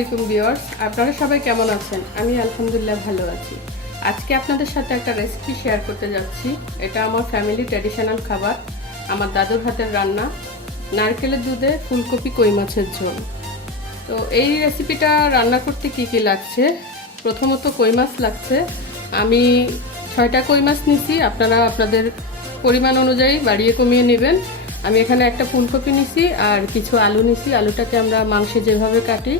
আলাইকুম ভিউয়ার্স, আপনারা সবাই কেমন আছেন? আমি আলহামদুলিল্লাহ ভালো আছি। আজকে আপনাদের সাথে একটা রেসিপি শেয়ার করতে যাচ্ছি। এটা আমার ফ্যামিলি ট্র্যাডিশনাল খাবার। আমার দাদুর হাতের রান্না। নারকেলের দুধে ফুলকপি কই মাছের ঝোল। তো এই রেসিপিটা রান্না করতে কি কি লাগছে? প্রথমত কই মাছ লাগছে। আমি ছয়টা কই মাছ নিছি। আপনারা আপনাদের পরিমাণ অনুযায়ী বাড়িয়ে কমিয়ে নেবেন। আমি এখানে একটা ফুলকপি নিছি আর কিছু আলু নিছি। আলুটাকে আমরা মাংসে যেভাবে কাটি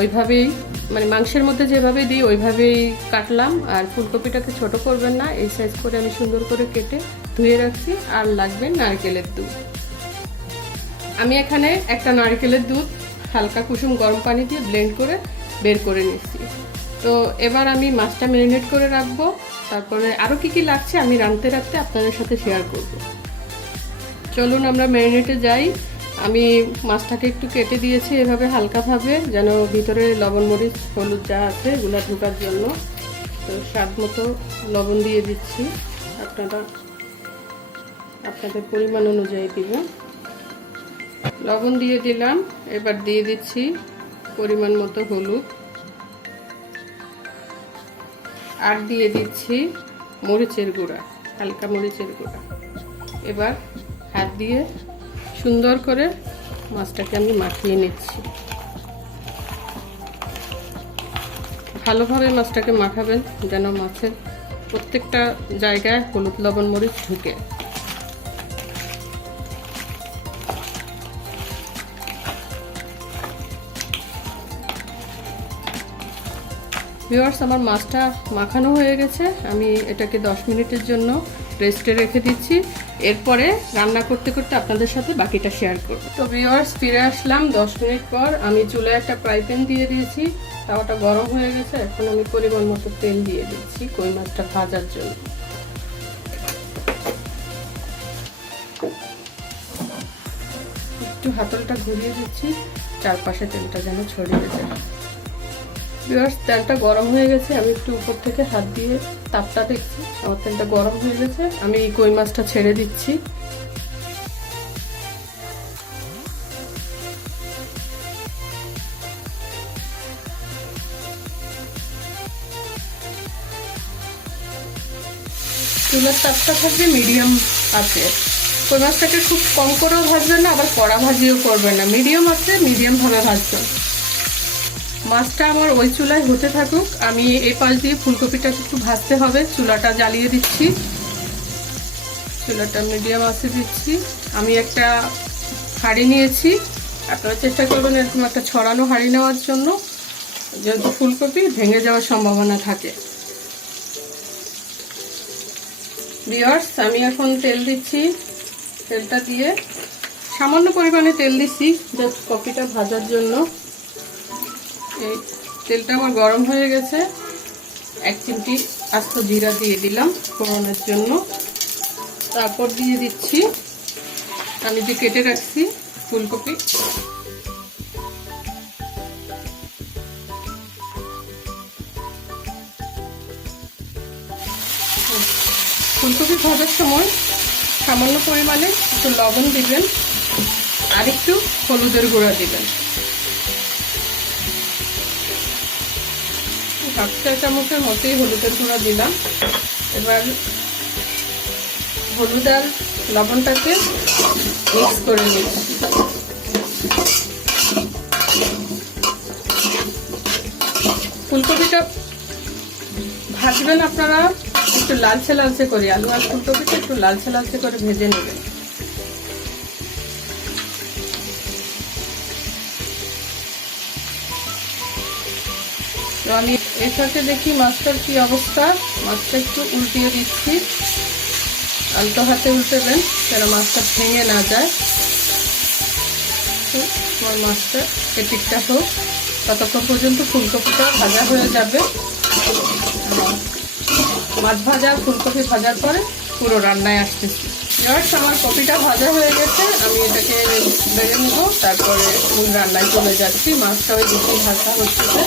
ওইভাবেই মানে মাংসের মধ্যে যেভাবে দিই, ওইভাবেই কাটলাম। আর ফুলকপিটাকে ছোট করবেন না, এই সাইজ করে আমি সুন্দর করে কেটে ধুয়ে রাখছি। আর লাগবে নারকেলের দুধ। আমি এখানে একটা নারকেলের দুধ হালকা কুসুম গরম পানি দিয়ে ব্লেন্ড করে বের করে নিচ্ছি। তো এবার আমি মাছটা ম্যারিনেট করে রাখব। তারপরে আরও কি কি লাগছে আমি রাঁধতে রাখতে আপনাদের সাথে শেয়ার করব। চলুন আমরা ম্যারিনেটে যাই। আমি মাছটাকে একটু কেটে দিয়েছি এভাবে হালকাভাবে, যেন ভিতরে লবণ, মরিচ, হলুদ যা আছে এগুলো ঢোকার জন্য। তো স্বাদ মতো লবণ দিয়ে দিচ্ছি। আপনারা আপনাদের পরিমাণ অনুযায়ী দিবেন। লবণ দিয়ে দিলাম, এবার দিয়ে দিচ্ছি পরিমাণ মতো হলুদ। আর দিয়ে দিচ্ছি মরিচের গুঁড়া, হালকা মরিচের গুঁড়া। এবার হাত দিয়ে সুন্দর করে মাছটাকে আমি মাখিয়ে নিচ্ছি। ভালোভাবে মাছটাকে মাখাবেন যেন মাছের প্রত্যেকটা জায়গায় হলুদ, লবণ, মরিচ ঢুকে। ভিওয়ার্স আমার মাছটা মাখানো হয়ে গেছে। আমি এটাকে 10 মিনিটের জন্য রেস্টে রেখে দিচ্ছি। এরপরে রান্না করতে করতে আপনাদের সাথে বাকিটা শেয়ার করব। তো ভিওয়ার্স ফিরে আসলাম 10 মিনিট পর। আমি চুলায় একটা ফ্রাই প্যান দিয়ে দিয়েছি। তাওয়াটা গরম হয়ে গেছে। এখন আমি পরিমাণ মতো তেল দিয়ে দিচ্ছি কই মাছটা ভাজার জন্য। একটু হাতলটা ঘুরিয়ে দিচ্ছি। চারপাশে তেলটা যেন ছড়িয়ে যায়। বিয়ার্স তেলটা গরম হয়ে গেছে। আমি একটু উপর থেকে হাত দিয়ে তাপটা দেখছি, আমার তেলটা গরম হয়ে গেছে, আমি এই কই মাছটা ছেড়ে দিচ্ছি। চুলের তাপটা থাকবে মিডিয়াম আছে। কই মাছটাকে খুব কম করেও ভাজবেন না, আবার কড়া ভাজিও করবেন না। মিডিয়াম আছে মিডিয়ামভাবে ভাজবেন। মাছটা আমার ওই চুলায় হতে থাকুক। আমি এই পাশ দিয়ে ফুলকপিটা একটু ভাজতে হবে। চুলাটা জ্বালিয়ে দিচ্ছি। চুলাটা মিডিয়াম আছে দিচ্ছি। আমি একটা হাঁড়ি নিয়েছি। আপনারা চেষ্টা করবেন এরকম একটা ছড়ানো হাঁড়ি নেওয়ার জন্য, যেহেতু ফুলকপি ভেঙে যাওয়ার সম্ভাবনা থাকে। বিয়ার্স আমি এখন তেল দিচ্ছি। তেলটা দিয়ে সামান্য পরিমাণে তেল দিচ্ছি, জাস্ট কপিটা ভাজার জন্য। তেলটা আমার গরম হয়ে গেছে। এক চিমটি আস্ত জিরা দিয়ে দিলাম ফোড়নের জন্য। তারপর দিয়ে দিচ্ছি, আমি যে কেটে রাখছি ফুলকপি। ফুলকপি ভাজার সময় সামান্য পরিমাণে একটু লবণ দিবেন আর একটু হলুদের গুঁড়া দিবেন। হাফ চা চামচের মতোই হলুদের গুঁড়া দিলাম। এবার হলুদ আর লবণটাকে মিক্স করে নিচ্ছি ফুলকপিটা ভাজবেন আপনারা, একটু লালচে লালচে করে, আলু আর ফুলকপিটা একটু লালচে লালচে করে ভেজে নেবেন। তো আমি এর সাথে দেখি মাছটার কি অবস্থা। মাছটা একটু উল্টিয়ে দিচ্ছি। আলতো হাতে উল্টেবেন যেন মাছটা ভেঙে না যায়। আমার মাছটা এটিকটা হোক। ততক্ষণ পর্যন্ত ফুলকপিটা ভাজা হয়ে যাবে। মাছ ভাজা, ফুলকপি ভাজার পরে পুরো রান্নায় আসতেছি। জাস্ট আমার কপিটা ভাজা হয়ে গেছে। আমি এটাকে বেড়ে নেব। তারপরে রান্নায় চলে যাচ্ছি। মাছটা ওই দুটো ভাজা হচ্ছে।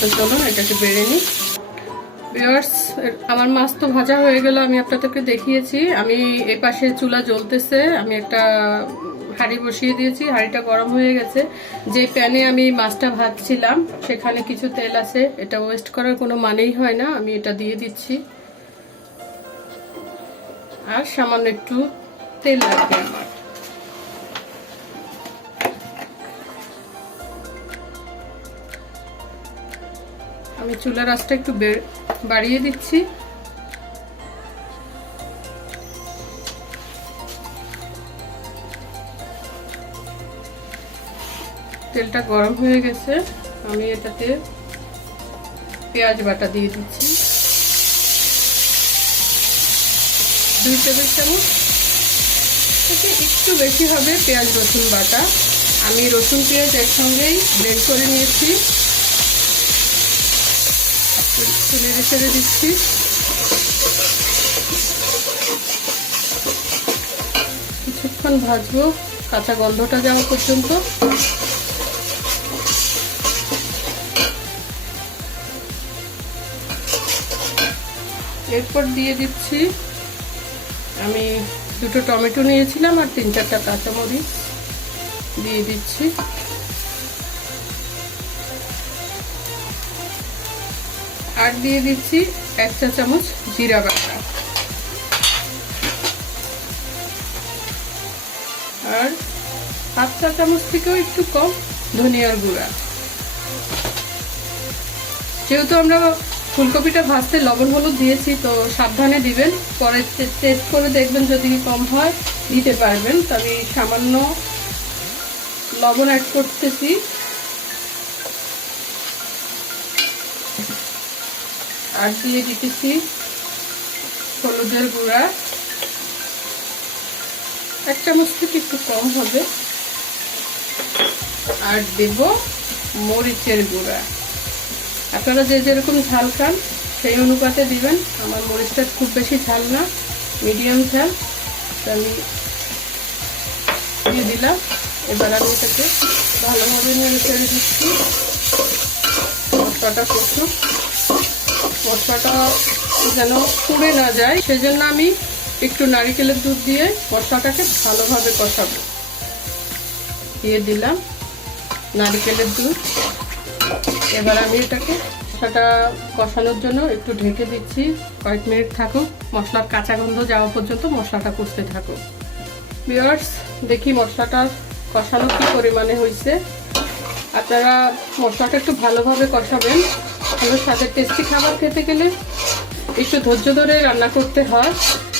তো চলুন এটাকে বেড়ে নিই। ভিউয়ার্স আমার মাছ তো ভাজা হয়ে গেল, আমি আপনাদেরকে দেখিয়েছি। আমি এ পাশে চুলা জ্বলতেছে, আমি একটা হাঁড়ি বসিয়ে দিয়েছি, হাঁড়িটা গরম হয়ে গেছে। যে প্যানে আমি মাছটা ভাজছিলাম, সেখানে কিছু তেল আছে, এটা ওয়েস্ট করার কোনো মানেই হয় না, আমি এটা দিয়ে দিচ্ছি। আর সামান্য একটু তেল লাগবে আমার। আমি চুলার আঁচটা একটু বাড়িয়ে দিচ্ছি। তেলটা গরম হয়ে গেছে, আমি এটাতে পেঁয়াজ বাটা দিয়ে দিচ্ছি। দুই টেবিল চামচ একটু বেশি হবে পেঁয়াজ রসুন বাটা। আমি রসুন পেঁয়াজ একসঙ্গেই ব্লেন্ড করে নিয়েছি। নেড়ে ছেড়ে দিচ্ছি কিছুক্ষণ ভাজবো, কাঁচা গন্ধটা যাওয়া পর্যন্ত। এরপর দিয়ে দিচ্ছি, আমি দুটো টমেটো নিয়েছিলাম আর তিন চারটা কাঁচামরিচ। দিয়ে দিচ্ছি। আর দিয়ে দিচ্ছি এক চা চামচ জিরা বাটা। আর হাফ চা চামচ থেকেও একটু কম ধনিয়ার গুঁড়া। যেহেতু আমরা ফুলকপিটা ভাজতে লবণ হলুদ দিয়েছি, তো সাবধানে দিবেন। পরে টেস্ট করে দেখবেন যদি কম হয়। দিতে পারবেন। তো আমি সামান্য লবণ অ্যাড করতেছি। আর দিয়ে দিতেছি। হলুদের গুঁড়া। এক চামচ থেকে একটু কম হবে। আর দেব মরিচের গুঁড়া। আপনারা যে যেরকম ঝাল খান, সেই অনুপাতে দিবেন। আমার মরিচটা খুব বেশি ঝাল না, মিডিয়াম ঝাল। আমি দিয়ে দিলাম। এবার আমি এটাকে ভালোভাবে নেড়ে ছেড়ে দিচ্ছি। মশলাটা কষুক। মশলাটা যেন পুড়ে না যায়, সেজন্য আমি একটু নারিকেলের দুধ দিয়ে মশলাটাকে ভালোভাবে কষাবো। দিয়ে দিলাম নারিকেলের দুধ। এবার আমি এটাকে মশলাটা কষানোর জন্য একটু ঢেকে দিচ্ছি। কয়েক মিনিট থাকুক, মশলার কাঁচা গন্ধ যাওয়া পর্যন্ত মশলাটা কষতে থাকুক। বিয়ার্স দেখি মশলাটা কষানো কি পরিমাণে হয়েছে। আপনারা মশলাটা একটু ভালোভাবে কষাবেন। ভালো স্বাদের টেস্টি খাবার খেতে গেলে একটু ধৈর্য ধরে রান্না করতে হয়।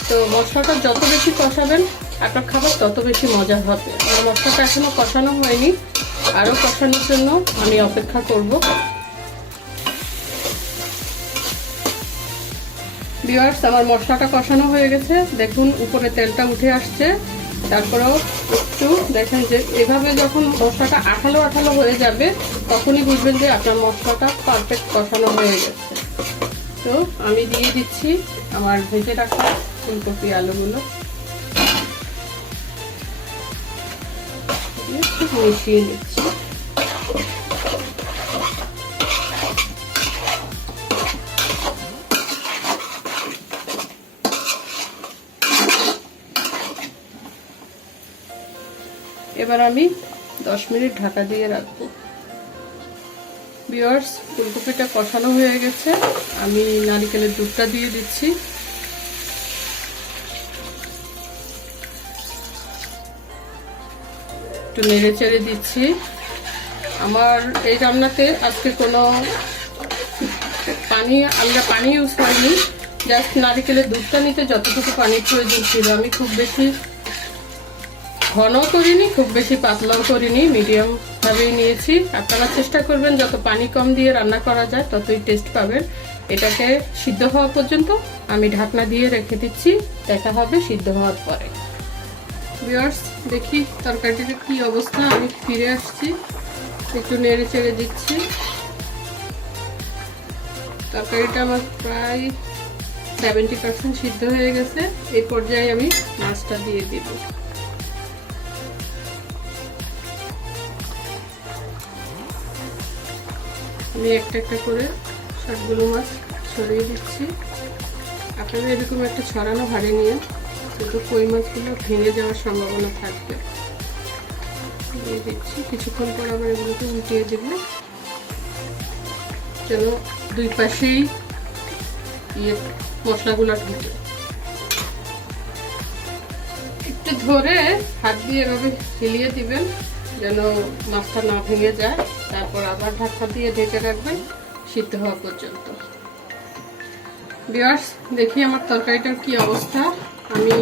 তো মশলাটা যত বেশি কষাবেন, আপনার খাবার তত বেশি মজা হবে। আমার মশলাটা এখনও কষানো হয়নি। আরও কষানোর জন্য আমি অপেক্ষা করব। বিয়ার্স আমার মশলাটা কষানো হয়ে গেছে। দেখুন, উপরে তেলটা উঠে আসছে। তারপরেও একটু দেখেন যে এভাবে যখন মশলাটা আঠালো আঠালো হয়ে যাবে, তখনই বুঝবেন যে আপনার মশলাটা পারফেক্ট কষানো হয়ে গেছে। তো আমি দিয়ে দিচ্ছি আমার ভেজে রাখা ফুলকপি আলুগুলো। মিশিয়ে নিচ্ছি। এবার আমি দশ মিনিট ঢাকা দিয়ে রাখব। বিয়ার্স ফুলকপিটা কষানো হয়ে গেছে। আমি নারিকেলের দুধটা দিয়ে দিচ্ছি। একটু নেড়ে চেড়ে দিচ্ছি। আমার এই রান্নাতে আজকে কোনো পানি, আমরা পানি ইউজ করিনি। জাস্ট নারিকেলের দুধটা নিতে যতটুকু পানির প্রয়োজন ছিল। আমি খুব বেশি ঘন করিনি, খুব বেশি পাতলাও করিনি মিডিয়াম ভাবেই নিয়েছি। আপনারা চেষ্টা করবেন যত পানি কম দিয়ে রান্না করা যায়, ততই টেস্ট পাবেন। এটাকে সিদ্ধ হওয়া পর্যন্ত আমি ঢাকনা দিয়ে রেখে দিচ্ছি, দেখা হবে সিদ্ধ হওয়ার পরে। ভিউয়ার্স দেখি তরকারিটির কি অবস্থা, আমি ফিরে আসছি। একটু নেড়ে চেড়ে দিচ্ছি। তরকারিটা আমার প্রায় সেভেন্টি পার্সেন্ট সিদ্ধ হয়ে গেছে, এই পর্যায়ে আমি মাছটা দিয়ে দিব। আমি একটা একটা করে সবগুলো মাছ ছড়িয়ে দিচ্ছি। আপনারা এরকম একটা ছড়ানো ভাড়ে নিয়ে কিন্তু কই মাছগুলো ভেঙে যাওয়ার সম্ভাবনা থাকবে। দিয়ে দিচ্ছি। কিছুক্ষণ পর আবার এগুলোকে উল্টিয়ে দেব। যেন দুই পাশেই ইয়ে মশলাগুলো ঢুকে। একটু ধরে হাত দিয়ে এভাবে হিলিয়ে দিবেন যেন মাছটা না ভেঙে যায়। তারপর আবার ঢাকা দিয়ে ঢেকে রাখবেন, সিদ্ধ হওয়া পর্যন্ত। বিয়ার্স দেখি আমার তরকারিটার কি অবস্থা। আমি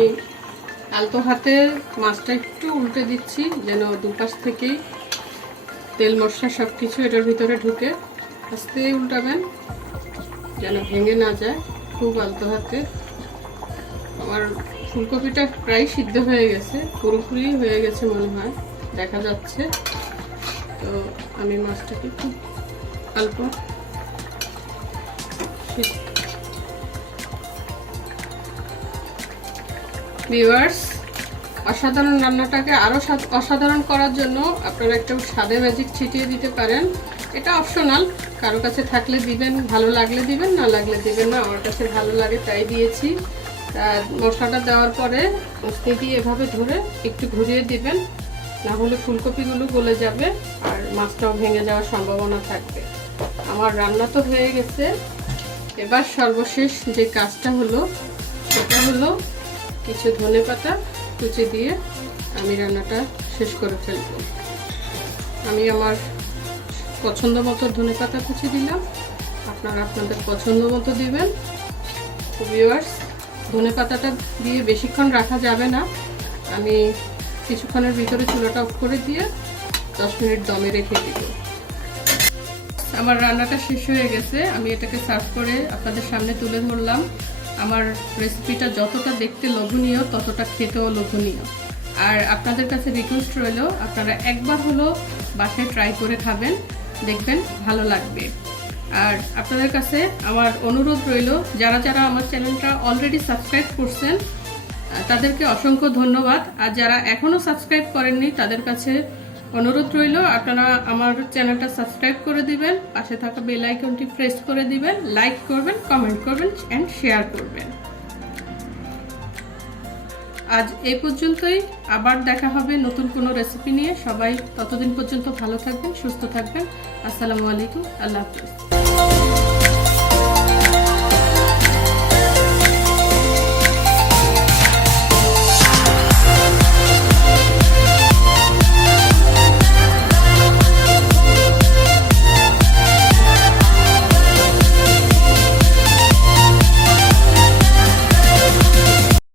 আলতো হাতে মাছটা একটু উল্টে দিচ্ছি, যেন দুপাশ থেকেই তেল, মশলা সব কিছু এটার ভিতরে ঢুকে। আস্তে উল্টাবেন, যেন ভেঙে না যায়। খুব আলতো হাতে। আমার ফুলকপিটা প্রায় সিদ্ধ হয়ে গেছে, পুরোপুরি হয়ে গেছে মনে হয়। দেখা যাচ্ছে। তো আমি মাছটাকে খুব অল্প ভিউয়ার্স অসাধারণ রান্নাটাকে আরও অসাধারণ করার জন্য আপনারা একটু স্বাদে ম্যাজিক ছিটিয়ে দিতে পারেন। এটা অপশনাল কারও কাছে থাকলে দিবেন, ভালো লাগলে দিবেন, না লাগলে দিবেন না, আমার কাছে ভালো লাগে তাই দিয়েছি। মশলাটা দেওয়ার পরে আস্তে দিয়ে এভাবে ধরে একটু ঘুরিয়ে দিবেন। না হলে ফুলকপিগুলো গলে যাবে আর মাছটাও ভেঙে যাওয়ার সম্ভাবনা থাকবে। আমার রান্না তো হয়ে গেছে। এবার সর্বশেষ যে কাজটা হলো, সেটা হলো কিছু ধনে পাতা কুচি দিয়ে আমি রান্নাটা শেষ করে ফেলব। আমি আমার পছন্দ মতো ধনে পাতা কুচি দিলাম। আপনারা আপনাদের পছন্দ মতো দিবেন। ধনে পাতাটা দিয়ে বেশিক্ষণ রাখা যাবে না। আমি কিছুক্ষণের ভিতরে চুলাটা অফ করে দিয়ে দশ মিনিট দমে রেখে দিব। আমার রান্নাটা শেষ হয়ে গেছে। আমি এটাকে সার্ভ করে আপনাদের সামনে তুলে ধরলাম। আমার রেসিপিটা যতটা দেখতে লোভনীয়, ততটা খেতেও লোভনীয়। আর আপনাদের কাছে রিকোয়েস্ট রইল, আপনারা একবার হলো বাসায় ট্রাই করে খাবেন। দেখবেন ভালো লাগবে। আর আপনাদের কাছে আমার অনুরোধ রইল, যারা যারা আমার চ্যানেলটা অলরেডি সাবস্ক্রাইব করছেন তাদেরকে অসংখ্য ধন্যবাদ। আর যারা এখনও সাবস্ক্রাইব করেননি, তাদের কাছে অনুরোধ রইল, আপনারা আমার চ্যানেলটা সাবস্ক্রাইব করে দিবেন, পাশে থাকা বেল আইকনটি প্রেস করে দিবেন লাইক করবেন কমেন্ট করবেন অ্যান্ড শেয়ার করবেন। আজ এই পর্যন্তই, আবার দেখা হবে নতুন কোনো রেসিপি নিয়ে। সবাই ততদিন পর্যন্ত ভালো থাকবেন, সুস্থ থাকবেন। আসসালামু আলাইকুম, আল্লাহ হাফিজ।